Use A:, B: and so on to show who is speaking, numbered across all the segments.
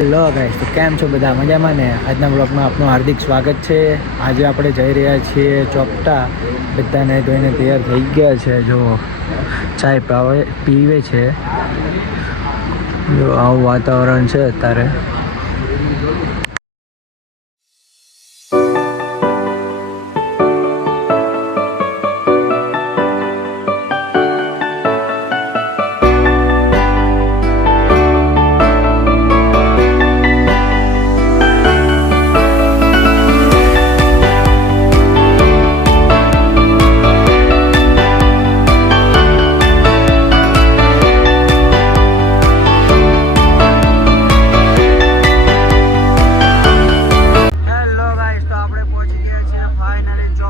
A: Hello guys તો કેમ છો બધા? મજામાં ને? આજના બ્લોગમાં આપનું હાર્દિક સ્વાગત છે. આજે આપણે જઈ રહ્યા છીએ ચોપટા. બધાને જોઈને તૈયાર થઈ ગયા છે. જો ચાય પાવે પીવે છે. જો આવું વાતાવરણ છે અત્યારે.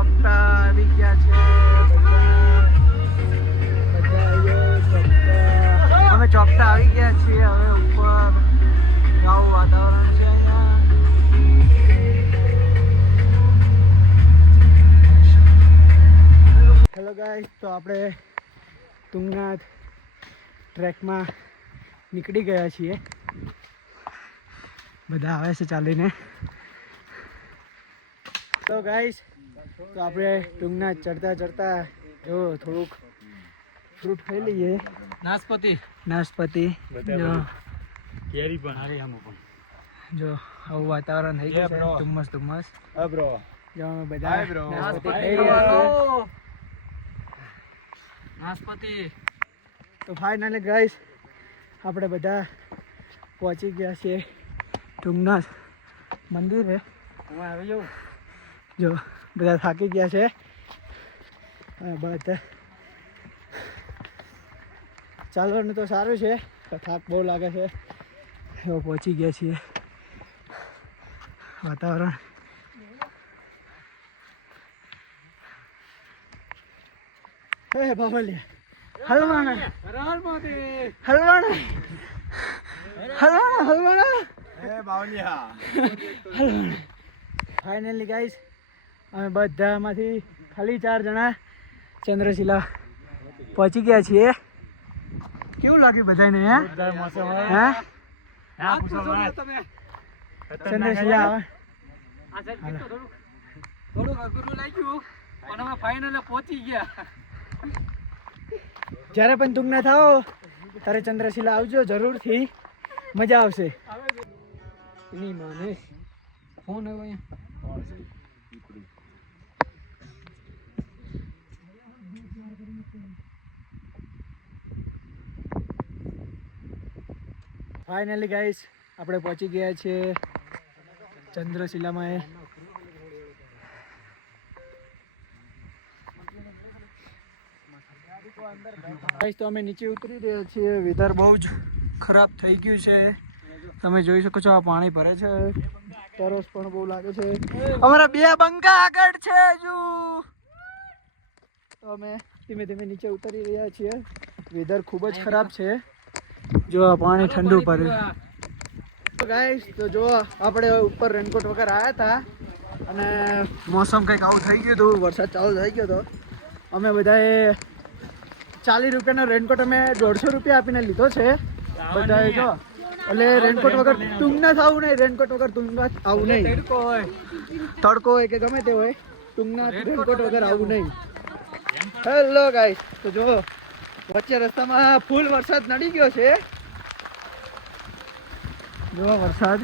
A: ચોપટા આવી ગયા છે. અમે ચોપટા આવી ગયા છીએ હવે ઉપર આવું વાતાવરણ છે અહીંયા. હેલો ગાઈસ તો આપણે તુંગનાથ ટ્રેકમાં નીકળી ગયા છીએ. બધા આવે છે ચાલીને. તો ગાઈસ તો આપણે ટૂંકના ચડતા ચડતા જો થોડુંક ફ્રૂટ ખાઈ લઈએ.
B: નાશપતિ.
A: નાશપતિ. જો.
B: કેરી પણ. હારી આમ પણ.
A: જો આવું વાતાવરણ થઈ ગયું છે. ધુમ્મસ ધુમ્મસ.
B: હા બ્રો
A: જો અમે બધા નાશપતિ ખાઈ રહ્યા
B: નાશપતિ.
A: તો ફાઇનલી ગાઈસ આપણે બધા પહોંચી ગયા છીએ. ટુંગનાથ મંદિરે
B: હું. આવી જાઓ.
A: જો બધા થાકી ગયા છે. અને બધા ચાલવાનું તો સારું છે પણ થાક બહુ લાગે છે. એવો પહોંચી ગયા છીએ. વાતાવરણ. હે બાબલિયા હલવાણા
B: રાલ મોતી
A: હલવાણા હલવાણા હલવાણા
B: એ બાવલિયા
A: ફાઇનલી ગાઈસ અમે બધામાંથી ખાલી ચાર જણા ચંદ્રશિલા પહોંચી ગયા છીએ. કેવું લાગ્યું બધાને હે?
B: જોરદાર મોસમ
A: હે?
B: હા પૂછો તમે.
A: ચંદ્રશિલા આવે.
B: આ સાઈડ તો થોડું થોડું અઘરું લાગ્યું પણ અમે ફાઇનલ પહોંચી ગયા.
A: જ્યારે પણ તુંગના થાઓ ત્યારે ચંદ્રશિલા આવજો જરૂરથી. મજા આવશે.
B: એની ફોન આવ્યો અહીંયા.
A: ફાઇનલી ગાઈસ આપણે પહોંચી ગયા છીએ ચંદ્રશિલામાં ગાઈસ તો અમે નીચે ઉતરી રહ્યા છીએ. વેધર બહુ જ ખરાબ થઈ ગયું છે. તમે જોઈ શકો છો, આ પાણી ભરે છે. તરસ પણ બહુ લાગે છે. અમારા બે બંકા આગળ છે હજુ. તો અમે ધીમે ધીમે નીચે ઉતરી રહ્યા છીએ. વેધર ખૂબ જ ખરાબ છે. જો પાણી ઠંડુ પડ્યું ગાઈસ તો જો આપણે ઉપર રેનકોટ વગર આવ્યા હતા અને મોસમ કંઈક આવું થઈ ગયું હતું વરસાદ ચાલુ થઈ ગયો હતો. અમે બધાએ ચાલીસ રૂપિયાનો રેનકોટ અમે દોઢસો રૂપિયા આપીને લીધો છે. બધાએ જો એટલે રેનકોટ વગર ટૂંગના થવું નહીં રેનકોટ વગર ટૂંગના આવું નહીં.
B: તડકો હોય.
A: તડકો હોય કે ગમે તે હોય ટૂંગના રેનકોટ વગર આવું નહીં. હેલો ગાઈસ તો જો વચ્ચે રસ્તામાં ફૂલ વરસાદ નડી ગયો છે. જો વરસાદ